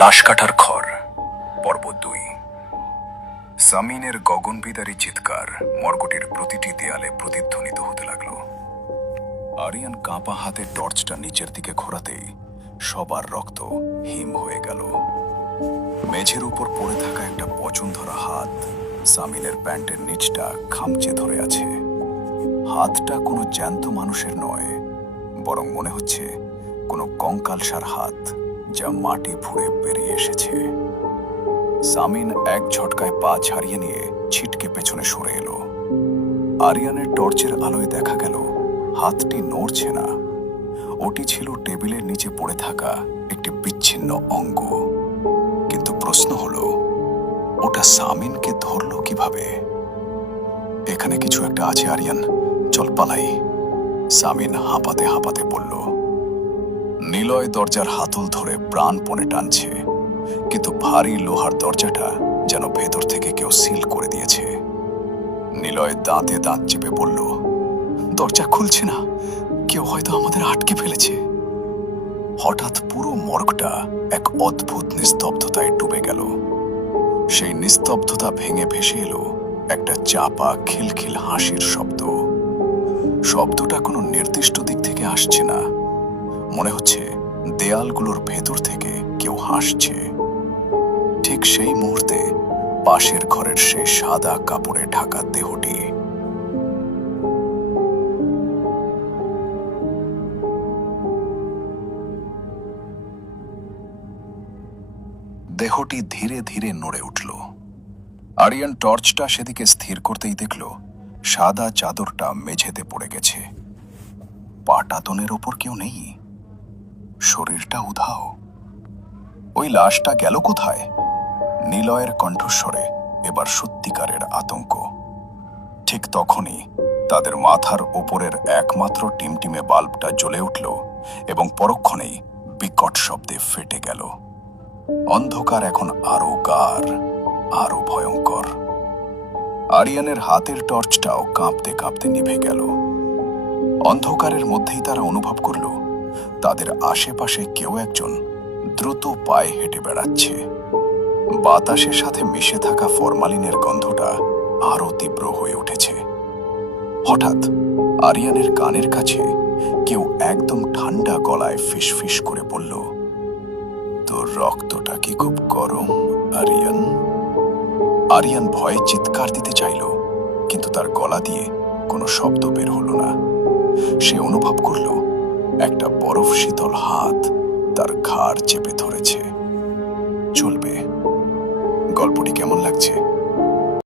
লাশ কাটার ঘর পর্ব 2। সামিনের গগনবিদারী চিৎকার মর্গটির প্রতিটি দেয়ালে প্রতিধ্বনিত হতে লাগলো। আরিয়ান কাঁপা হাতে টর্চটা নিচের দিকে ঘোরাতেই সবার রক্ত হিম হয়ে গেল। মেঝের উপর পড়ে থাকা একটা পচন ধরা হাত সামিনের প্যান্টের নিচটা খামচে ধরে আছে। হাতটা কোনো জ্যান্ত মানুষের নয়, বরং মনে হচ্ছে কোনো কঙ্কালসার হাত যা মাটি ফুঁড়ে বেরিয়ে এসেছে। সামিন এক ঝটকায় পা ছাড়িয়ে নিয়ে ছিটকে পেছনে সরে এলো। আরিয়ানের টর্চের আলোয় দেখা গেল হাতটি নড়ছে না। ওটি ছিল টেবিলের নিচে পড়ে থাকা একটি বিচ্ছিন্ন অঙ্গ। কিন্তু প্রশ্ন হলো, ওটা সামিনকে ধরল কিভাবে? এখানে কিছু একটা আছে আরিয়ান, চল পালাই। সামিন হাঁপাতে হাঁপাতে বলল। নিলয় দরজার হাতল ধরে প্রাণপণে টানছে, কিন্তু ভারী লোহার দরজাটা যেন ভেতর থেকে কেউ সিল করে দিয়েছে। নিলয় দাঁতে দাঁত চেপে বলল, দরজা খুলছে না, কেউ হয়তো আমাদের আটকে ফেলেছে। হঠাৎ পুরো মর্গটা এক অদ্ভুত নিস্তব্ধতায় ডুবে গেল। সেই নিস্তব্ধতা ভেঙে ভেসে এলো একটা চাপা খিলখিল হাসির শব্দ। শব্দটা কোনো নির্দিষ্ট দিক থেকে আসছে না, মনে হচ্ছে দেয়ালগুলোর ভেতর থেকে কেউ হাসছে। ঠিক সেই মুহূর্তে পাশের ঘরের সেই সাদা কাপড়ে ঢাকা দেহটি ধীরে ধীরে নড়ে উঠল। আরিয়ান টর্চটা সেদিকে স্থির করতেই দেখল সাদা চাদরটা মেঝেতে পড়ে গেছে। পাটাতনের ওপর কেউ নেই, শরীরটা উধাও। ওই লাশটা গেল কোথায়? নিলয়ের কণ্ঠস্বরে এবার সত্যিকারের আতঙ্ক। ঠিক তখনই তাদের মাথার ওপরের একমাত্র টিমটিমে বাল্বটা জ্বলে উঠল এবং পরক্ষণেই বিকট শব্দে ফেটে গেল। অন্ধকার এখন আরো গাঢ়, আরো ভয়ঙ্কর। আরিয়ানের হাতের টর্চটাও কাঁপতে কাঁপতে নিভে গেল। অন্ধকারের মধ্যেই তারা অনুভব করল তাদের আশেপাশে কেউ একজন দ্রুত পায়ে হেঁটে বেড়াচ্ছে। বাতাসের সাথে মিশে থাকা ফরমালিনের গন্ধটা আরো তীব্র হয়ে উঠেছে। হঠাৎ আরিয়ানের কানের কাছে কেউ একদম ঠান্ডা গলায় ফিসফিস করে বলল, তোর রক্তটা কি খুব গরম আরিয়ান? আরিয়ান ভয়ে চিৎকার দিতে চাইল, কিন্তু তার গলা দিয়ে কোনো শব্দ বের হলো না। সে অনুভব করল একটা বরফ শীতল হাত তার ঘাড় চেপে ধরেছে। চলবে? গল্পটি কেমন লাগছে